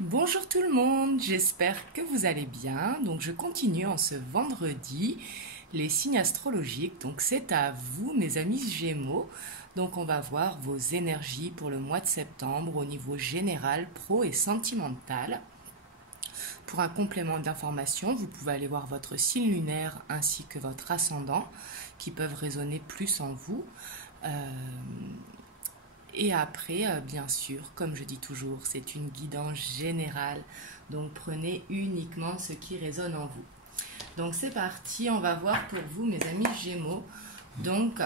Bonjour tout le monde, j'espère que vous allez bien. Donc je continue en ce vendredi les signes astrologiques. Donc c'est à vous mes amis Gémeaux. Donc on va voir vos énergies pour le mois de septembre au niveau général, pro et sentimental. Pour un complément d'information, vous pouvez aller voir votre signe lunaire ainsi que votre ascendant qui peuvent résonner plus en vous. Et après, bien sûr, comme je dis toujours, c'est une guidance générale. Donc prenez uniquement ce qui résonne en vous. Donc c'est parti, on va voir pour vous mes amis Gémeaux. Donc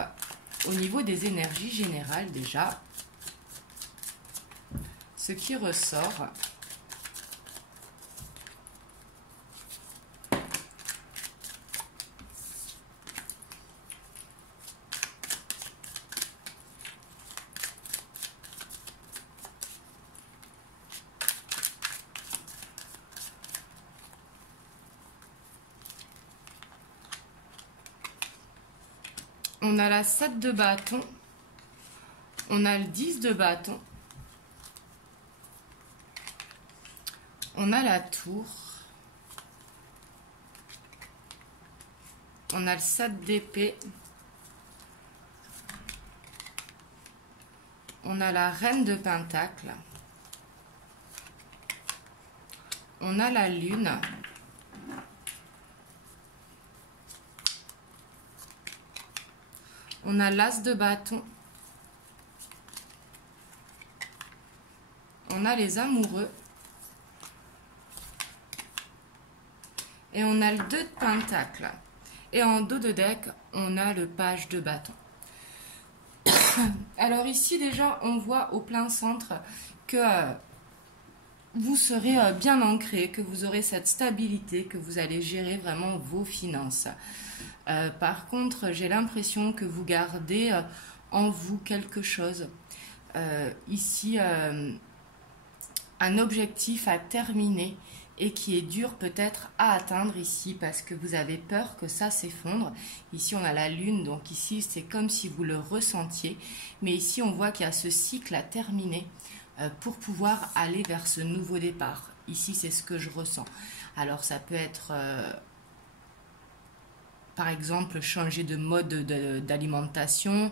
au niveau des énergies générales déjà, ce qui ressort, on a la 7 de bâton, on a le 10 de bâton, on a la tour, on a le 7 d'épée, on a la reine de pentacle, on a la lune, on a l'as de bâton, on a les amoureux, et on a le 2 de pentacle. Et en dos de deck, on a le page de bâton. Alors ici déjà, on voit au plein centre que vous serez bien ancré, que vous aurez cette stabilité, que vous allez gérer vraiment vos finances. Par contre, j'ai l'impression que vous gardez en vous quelque chose. Ici, un objectif à terminer et qui est dur peut-être à atteindre ici parce que vous avez peur que ça s'effondre. Ici on a la lune, donc ici c'est comme si vous le ressentiez, mais ici on voit qu'il y a ce cycle à terminer pour pouvoir aller vers ce nouveau départ. Ici c'est ce que je ressens. Alors ça peut être par exemple changer de mode d'alimentation,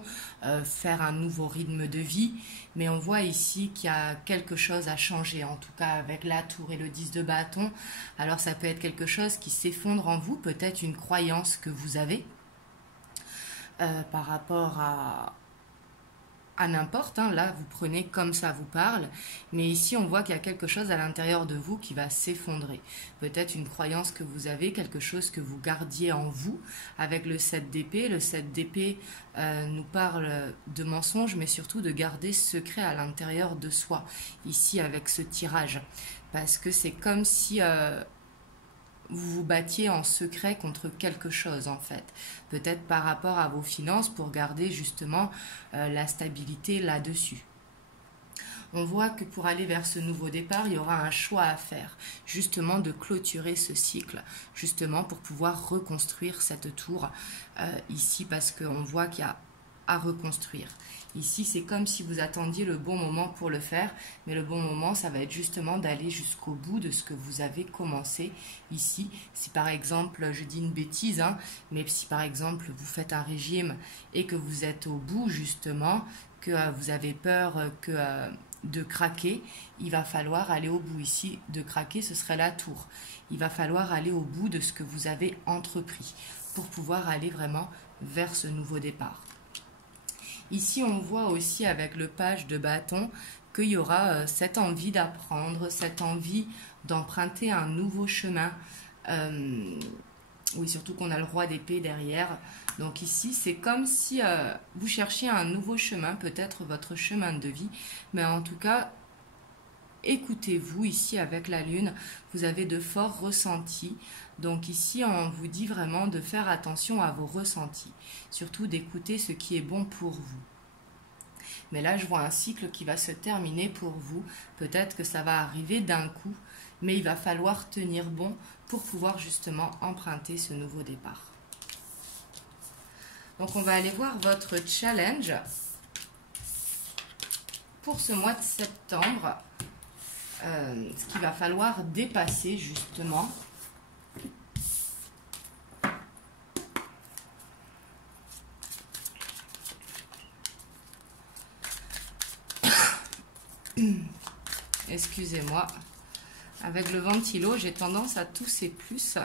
faire un nouveau rythme de vie, mais on voit ici qu'il y a quelque chose à changer, en tout cas avec la tour et le 10 de bâton. Alors ça peut être quelque chose qui s'effondre en vous, peut-être une croyance que vous avez par rapport à n'importe, hein. Là vous prenez comme ça vous parle, mais ici on voit qu'il y a quelque chose à l'intérieur de vous qui va s'effondrer, peut-être une croyance que vous avez, quelque chose que vous gardiez en vous avec le 7 d'épée. Le 7 d'épée nous parle de mensonges, mais surtout de garder secret à l'intérieur de soi, ici avec ce tirage, parce que c'est comme si vous vous battiez en secret contre quelque chose en fait, peut-être par rapport à vos finances pour garder justement la stabilité là-dessus. On voit que pour aller vers ce nouveau départ, il y aura un choix à faire, justement de clôturer ce cycle, justement pour pouvoir reconstruire cette tour ici, parce qu'on voit qu'il y a à reconstruire. Ici, c'est comme si vous attendiez le bon moment pour le faire, mais le bon moment, ça va être justement d'aller jusqu'au bout de ce que vous avez commencé ici. Si par exemple, je dis une bêtise, hein, mais si par exemple vous faites un régime et que vous êtes au bout justement, que vous avez peur de craquer, il va falloir aller au bout. Ici, de craquer, ce serait la tour. Il va falloir aller au bout de ce que vous avez entrepris pour pouvoir aller vraiment vers ce nouveau départ. Ici, on voit aussi avec le page de bâton qu'il y aura cette envie d'apprendre, cette envie d'emprunter un nouveau chemin. Oui, surtout qu'on a le roi d'épée derrière. Donc ici, c'est comme si vous cherchiez un nouveau chemin, peut-être votre chemin de vie. Mais en tout cas, écoutez-vous ici avec la lune, vous avez de forts ressentis. Donc ici, on vous dit vraiment de faire attention à vos ressentis, surtout d'écouter ce qui est bon pour vous. Mais là, je vois un cycle qui va se terminer pour vous. Peut-être que ça va arriver d'un coup, mais il va falloir tenir bon pour pouvoir justement emprunter ce nouveau départ. Donc on va aller voir votre challenge pour ce mois de septembre. ce qu'il va falloir dépasser justement. Excusez-moi, avec le ventilo, j'ai tendance à tousser plus.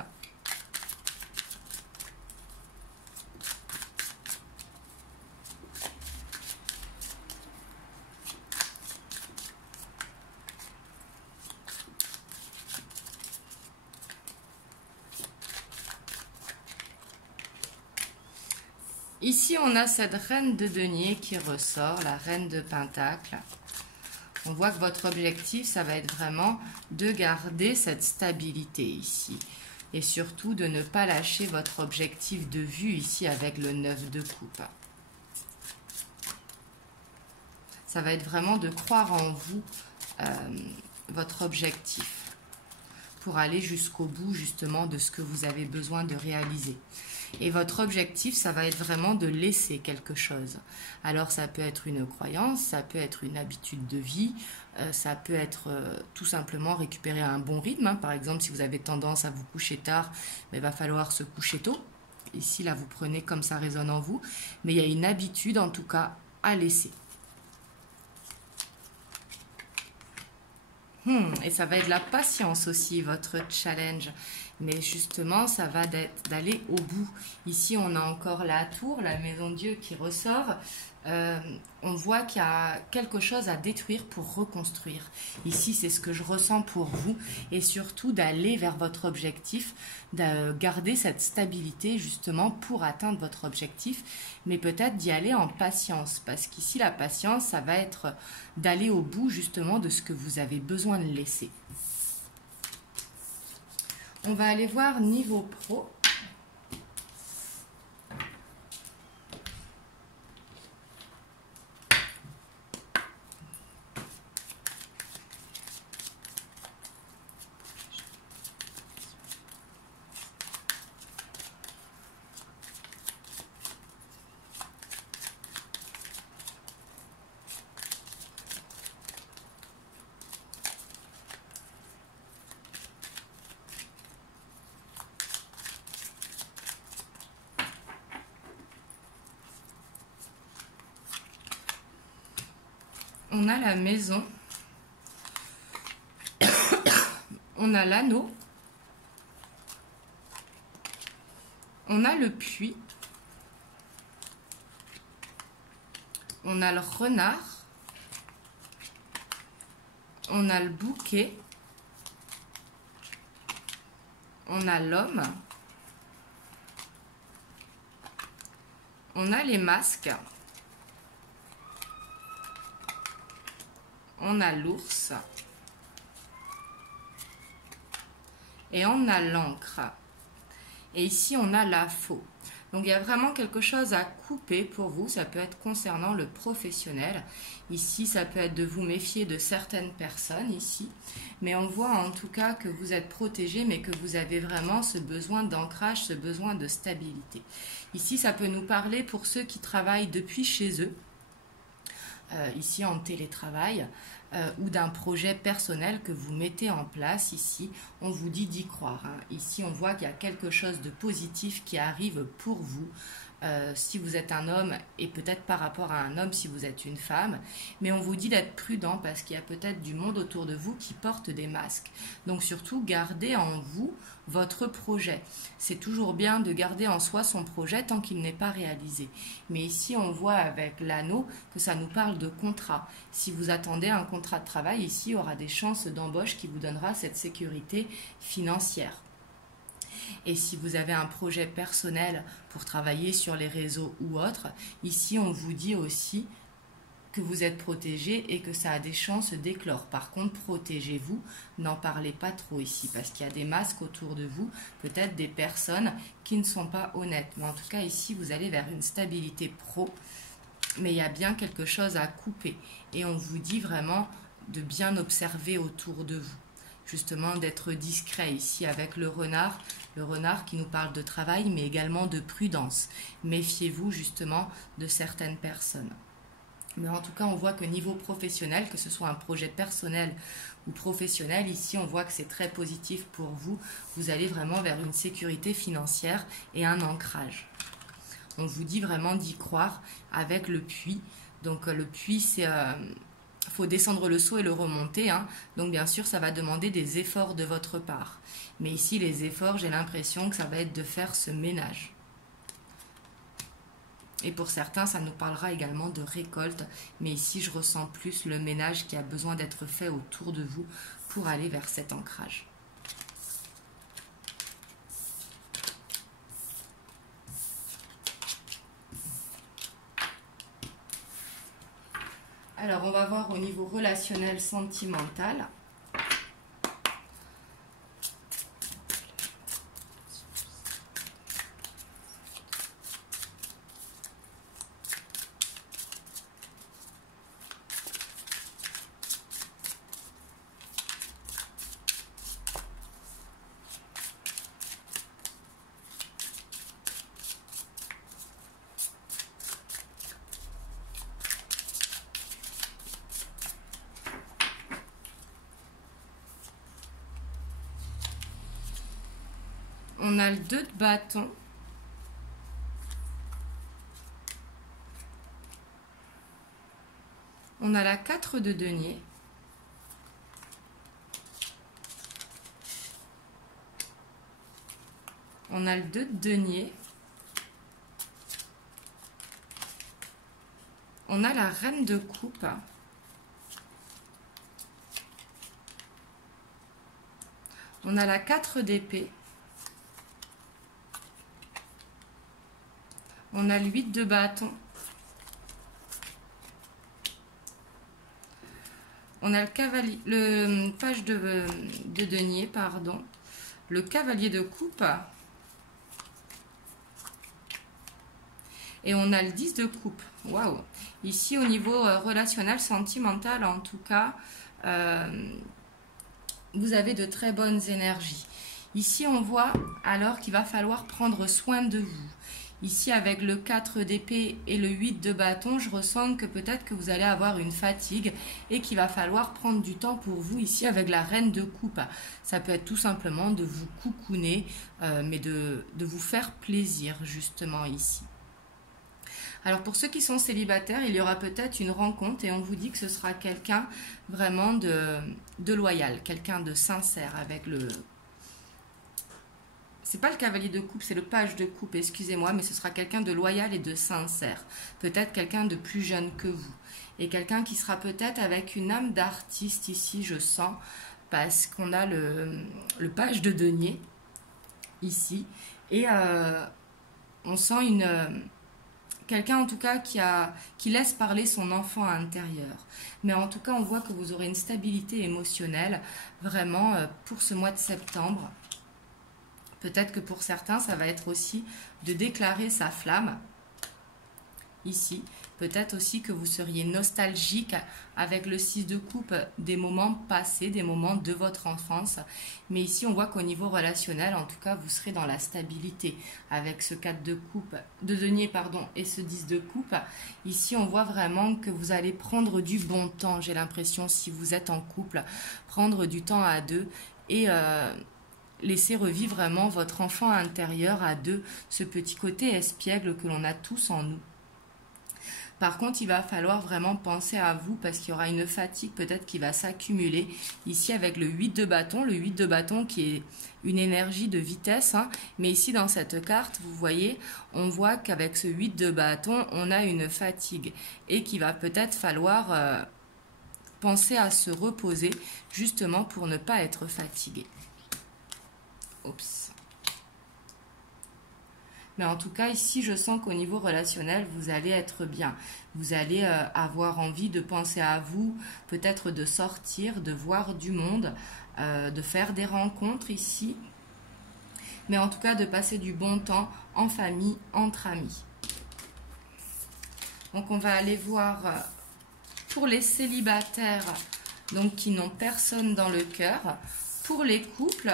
Ici, on a cette reine de denier qui ressort, la reine de pentacle. On voit que votre objectif, ça va être vraiment de garder cette stabilité ici. Et surtout, de ne pas lâcher votre objectif de vue ici avec le 9 de coupe. Ça va être vraiment de croire en vous, votre objectif, pour aller jusqu'au bout justement de ce que vous avez besoin de réaliser. Et votre objectif, ça va être vraiment de laisser quelque chose. Alors ça peut être une croyance, ça peut être une habitude de vie, ça peut être tout simplement récupérer un bon rythme. Par exemple, si vous avez tendance à vous coucher tard, il va falloir se coucher tôt. Ici, là, vous prenez comme ça résonne en vous. Mais il y a une habitude, en tout cas, à laisser. Et ça va être la patience aussi, votre challenge. Mais justement, ça va d'aller au bout. Ici, on a encore la tour, la maison de Dieu qui ressort. On voit qu'il y a quelque chose à détruire pour reconstruire. Ici, c'est ce que je ressens pour vous. Et surtout, d'aller vers votre objectif, de garder cette stabilité justement pour atteindre votre objectif. Mais peut-être d'y aller en patience. Parce qu'ici, la patience, ça va être d'aller au bout justement de ce que vous avez besoin de laisser. On va aller voir niveau pro. On a la maison, on a l'anneau, on a le puits, on a le renard, on a le bouquet, on a l'homme, on a les masques, on a l'ours et on a l'encre. Et ici, on a la faux. Donc, il y a vraiment quelque chose à couper pour vous. Ça peut être concernant le professionnel. Ici, ça peut être de vous méfier de certaines personnes ici. Mais on voit en tout cas que vous êtes protégé, mais que vous avez vraiment ce besoin d'ancrage, ce besoin de stabilité. Ici, ça peut nous parler pour ceux qui travaillent depuis chez eux. Ici en télétravail, ou d'un projet personnel que vous mettez en place. Ici, on vous dit d'y croire. Ici, on voit qu'il y a quelque chose de positif qui arrive pour vous. Si vous êtes un homme, et peut-être par rapport à un homme si vous êtes une femme, mais on vous dit d'être prudent parce qu'il y a peut-être du monde autour de vous qui porte des masques. Donc surtout, gardez en vous votre projet. C'est toujours bien de garder en soi son projet tant qu'il n'est pas réalisé. Mais ici, on voit avec l'anneau que ça nous parle de contrat. Si vous attendez un contrat de travail, ici, il y aura des chances d'embauche qui vous donnera cette sécurité financière. Et si vous avez un projet personnel pour travailler sur les réseaux ou autres, ici, on vous dit aussi que vous êtes protégé et que ça a des chances d'éclore. Par contre, protégez-vous, n'en parlez pas trop ici, parce qu'il y a des masques autour de vous, peut-être des personnes qui ne sont pas honnêtes. Mais en tout cas, ici, vous allez vers une stabilité pro, mais il y a bien quelque chose à couper. Et on vous dit vraiment de bien observer autour de vous, justement d'être discret ici avec le renard qui nous parle de travail, mais également de prudence. Méfiez-vous justement de certaines personnes. Mais en tout cas, on voit que niveau professionnel, que ce soit un projet personnel ou professionnel, ici, on voit que c'est très positif pour vous. Vous allez vraiment vers une sécurité financière et un ancrage. On vous dit vraiment d'y croire avec le puits. Donc, le puits, c'est... faut descendre le seau et le remonter. Hein. Donc, bien sûr, ça va demander des efforts de votre part. Mais ici, les efforts, j'ai l'impression que ça va être de faire ce ménage. Et pour certains, ça nous parlera également de récolte. Mais ici, je ressens plus le ménage qui a besoin d'être fait autour de vous pour aller vers cet ancrage. Alors, on va voir au niveau relationnel, sentimental. On a le 2 de bâton. On a la 4 de denier. On a le 2 de denier. On a la reine de coupe. On a la 4 d'épée. On a le 8 de bâton. On a le cavalier, le page de denier, pardon. Le cavalier de coupe. Et on a le 10 de coupe. Waouh! Ici, au niveau relationnel, sentimental, en tout cas, vous avez de très bonnes énergies. Ici, on voit alors qu'il va falloir prendre soin de vous. Ici, avec le 4 d'épée et le 8 de bâton, je ressens que peut-être que vous allez avoir une fatigue et qu'il va falloir prendre du temps pour vous. Ici, avec la reine de coupe, ça peut être tout simplement de vous coucouner, mais de vous faire plaisir, justement, ici. Alors, pour ceux qui sont célibataires, il y aura peut-être une rencontre et on vous dit que ce sera quelqu'un vraiment de loyal, quelqu'un de sincère avec le... C'est pas le cavalier de coupe, c'est le page de coupe, excusez-moi, mais ce sera quelqu'un de loyal et de sincère. Peut-être quelqu'un de plus jeune que vous. Et quelqu'un qui sera peut-être avec une âme d'artiste ici, je sens, parce qu'on a le page de denier, ici. Et on sent quelqu'un en tout cas qui laisse parler son enfant intérieur. Mais en tout cas, on voit que vous aurez une stabilité émotionnelle, vraiment, pour ce mois de septembre. Peut-être que pour certains, ça va être aussi de déclarer sa flamme, ici. Peut-être aussi que vous seriez nostalgique avec le 6 de coupe des moments passés, des moments de votre enfance. Mais ici, on voit qu'au niveau relationnel, en tout cas, vous serez dans la stabilité avec ce 4 de coupe, de denier, pardon, et ce 10 de coupe. Ici, on voit vraiment que vous allez prendre du bon temps, j'ai l'impression, si vous êtes en couple, prendre du temps à deux et... laissez revivre vraiment votre enfant intérieur à deux, ce petit côté espiègle que l'on a tous en nous. Par contre, il va falloir vraiment penser à vous parce qu'il y aura une fatigue peut-être qui va s'accumuler. Ici, avec le 8 de bâton qui est une énergie de vitesse. Hein. Mais ici, dans cette carte, vous voyez, on voit qu'avec ce 8 de bâton, on a une fatigue et qu'il va peut-être falloir penser à se reposer justement pour ne pas être fatigué. Oups. Mais en tout cas, ici, je sens qu'au niveau relationnel, vous allez être bien. Vous allez avoir envie de penser à vous, peut-être de sortir, de voir du monde, de faire des rencontres ici. Mais en tout cas, de passer du bon temps en famille, entre amis. Donc, on va aller voir pour les célibataires, donc qui n'ont personne dans le cœur, pour les couples...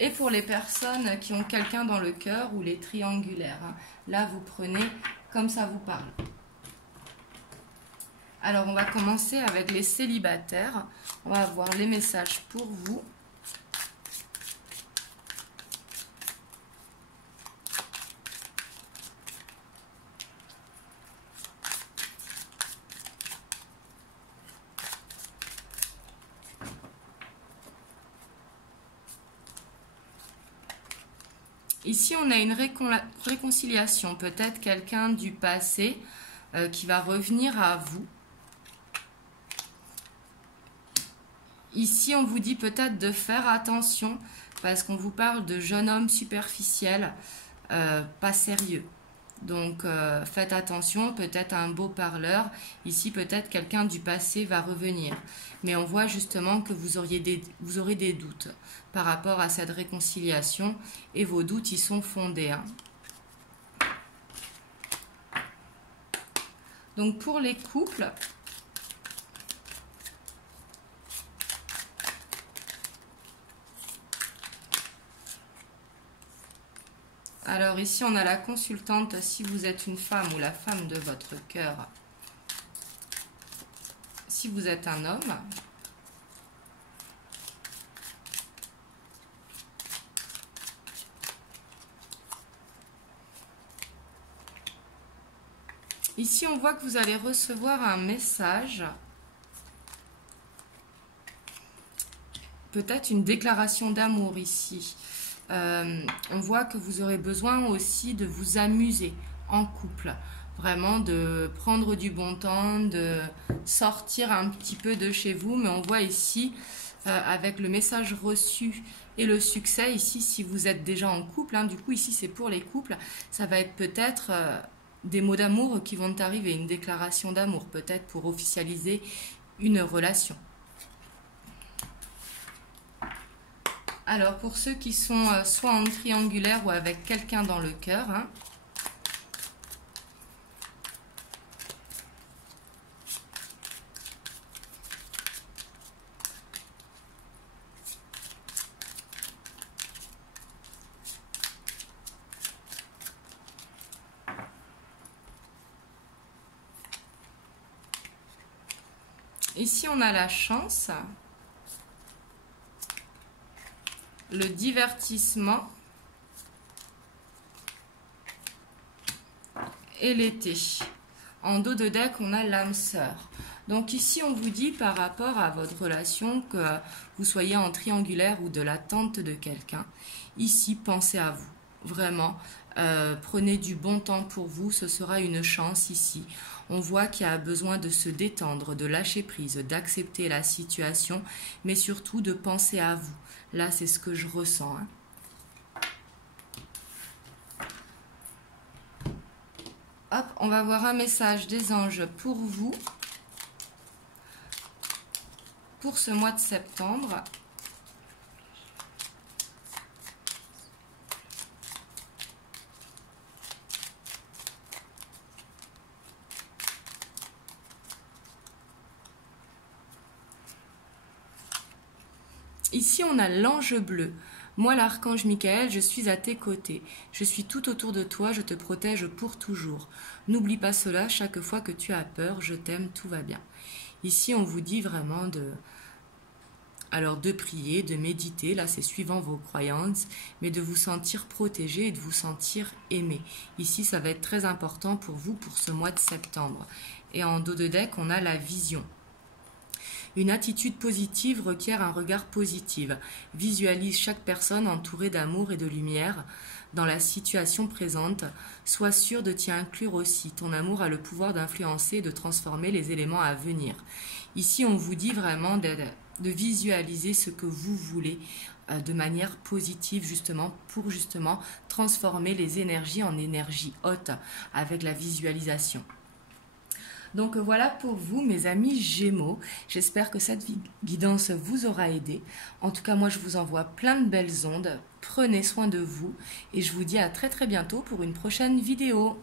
Et pour les personnes qui ont quelqu'un dans le cœur ou les triangulaires. Là, vous prenez comme ça vous parle. Alors, on va commencer avec les célibataires. On va avoir les messages pour vous. Ici, on a une réconciliation, peut-être quelqu'un du passé qui va revenir à vous. Ici, on vous dit peut-être de faire attention parce qu'on vous parle de jeune homme superficiel, pas sérieux. Donc, faites attention, peut-être un beau parleur. Ici, peut-être quelqu'un du passé va revenir. Mais on voit justement que vous aurez des doutes par rapport à cette réconciliation. Et vos doutes, ils sont fondés. Hein. Donc, pour les couples... Alors ici, on a la consultante, si vous êtes une femme ou la femme de votre cœur. Si vous êtes un homme. Ici, on voit que vous allez recevoir un message. Peut-être une déclaration d'amour ici. On voit que vous aurez besoin aussi de vous amuser en couple, vraiment de prendre du bon temps, de sortir un petit peu de chez vous, mais on voit ici avec le message reçu et le succès, ici si vous êtes déjà en couple, hein, du coup ici c'est pour les couples, ça va être peut-être des mots d'amour qui vont arriver, une déclaration d'amour, peut-être pour officialiser une relation. Alors, pour ceux qui sont soit en triangulaire ou avec quelqu'un dans le cœur, hein, ici on a la chance, le divertissement et l'été. En dos de deck, on a l'âme sœur. Donc ici, on vous dit par rapport à votre relation, que vous soyez en triangulaire ou de l'attente de quelqu'un, ici, pensez à vous. Vraiment, prenez du bon temps pour vous, ce sera une chance ici. On voit qu'il y a besoin de se détendre, de lâcher prise, d'accepter la situation, mais surtout de penser à vous. Là, c'est ce que je ressens. Hein. Hop, on va voir un message des anges pour vous, pour ce mois de septembre. Ici, on a l'ange bleu. Moi, l'archange Michael, je suis à tes côtés. Je suis tout autour de toi, je te protège pour toujours. N'oublie pas cela, chaque fois que tu as peur, je t'aime, tout va bien. Ici, on vous dit vraiment de prier, de méditer, là c'est suivant vos croyances, mais de vous sentir protégé et de vous sentir aimé. Ici, ça va être très important pour vous pour ce mois de septembre. Et en dos de deck, on a la vision. Une attitude positive requiert un regard positif. Visualise chaque personne entourée d'amour et de lumière dans la situation présente. Sois sûr de t'y inclure aussi. Ton amour a le pouvoir d'influencer et de transformer les éléments à venir. Ici, on vous dit vraiment de visualiser ce que vous voulez de manière positive justement pour justement transformer les énergies en énergie haute avec la visualisation. Donc voilà pour vous mes amis Gémeaux, j'espère que cette guidance vous aura aidé. En tout cas moi je vous envoie plein de belles ondes, prenez soin de vous et je vous dis à très bientôt pour une prochaine vidéo.